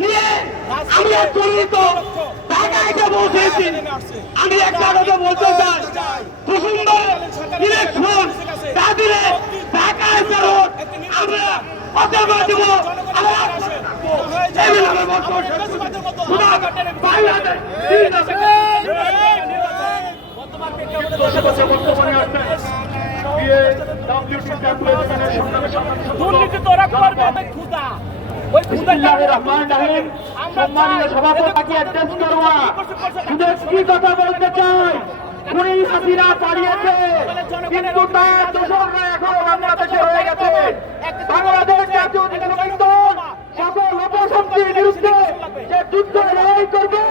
নিয়ে আমি পরিণত ঢাকায় পৌঁছেছি আমি একটা কথা বলতে চাই কুসুন্দর ইলেকশন তাদের ঢাকায় ফেরত আমরা অতর্ব দেব। বর্তমানে আসছে দুর্নীতি তো কথা বলতে চাই। খুনি হাসিনা পালিয়েছে। কিন্তু তার দোষররা এখনও বাংলাদেশে রয়ে গেছে বাংলাদেশ জাতীয় নির্বাচিত সকল অপশক্তির বিরুদ্ধে যে যুদ্ধ লড়াই করবে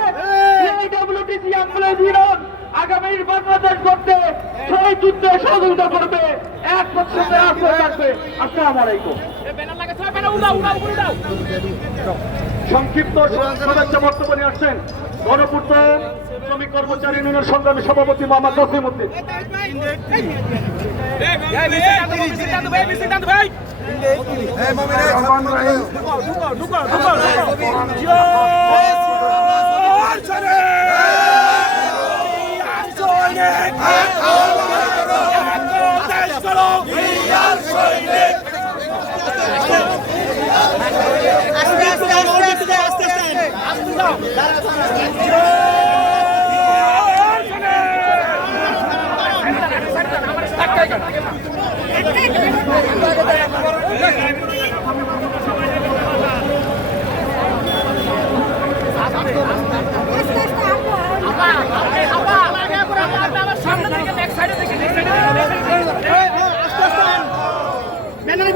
এই ডব্লিউটিসি আন্দোলন আগামী বাংলাদেশ করতে সেই যুদ্ধে সহযোগিতা করবে। এক পক্ষে থাকবে। আসসালামু আলাইকুম। ব্যানার উড়াও উড়াও উড়ে দাও সংক্ষিপ্ত শুভেচ্ছা বক্তব্য নিয়ে আসছেন গণপূর্ত শ্রমিক কর্মচারী ইউনিয়নের সংগ্রামী সভাপতি মোহাম্মদ নসিম উদ্দিন। এই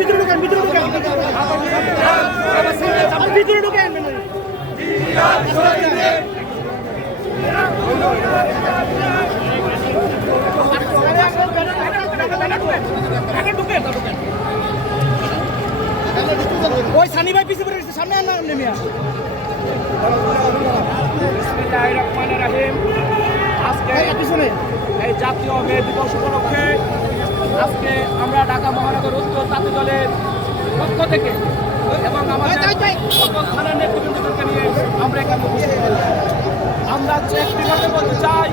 ভিতরে ঢুকেন ভিতরে ঢুকেন ভিতরে ঢুকেন। সানি ভাই পিছিয়ে পড়ে গেছে সামনে আর না নেমে পিছনে। এই জাতীয় মে দিবস উপলক্ষে আজকে আমরা ঢাকা মহানগর উত্তর তাঁতি দলের পক্ষ থেকে এবং আমাদের সকল থানার নেতৃবৃন্দকে নিয়ে আমরা এখানে আমরা একটি কথা বলতে চাই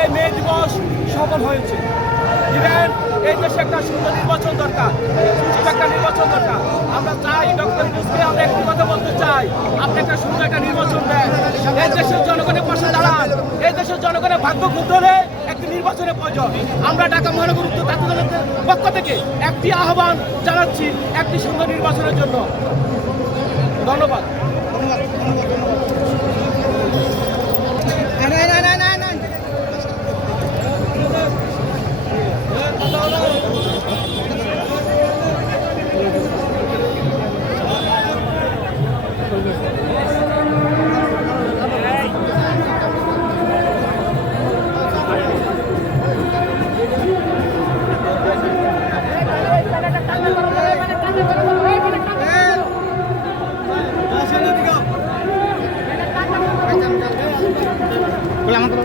এই মে দিবস সফল হয়েছে। ইভেন এই দেশে একটা সুন্দর নির্বাচন দরকার সুষ্ঠু একটা নির্বাচন দরকার। আমরা চাই, ডক্টর ইউসকে আমরা একটি কথা বলতে চাই। আপনি একটা সুন্দর একটা নির্বাচন দেন। এই দেশের জনগণের পাশে দাঁড়ান। এই দেশের জনগণের ভাগ্য হলে একটি নির্বাচনের প্রয়োজন। আমরা ঢাকা মহানগর উত্তর তাঁতি পক্ষ থেকে একটি আহ্বান জানাচ্ছি, একটি সুন্দর নির্বাচনের জন্য। ধন্যবাদ। না আমাদের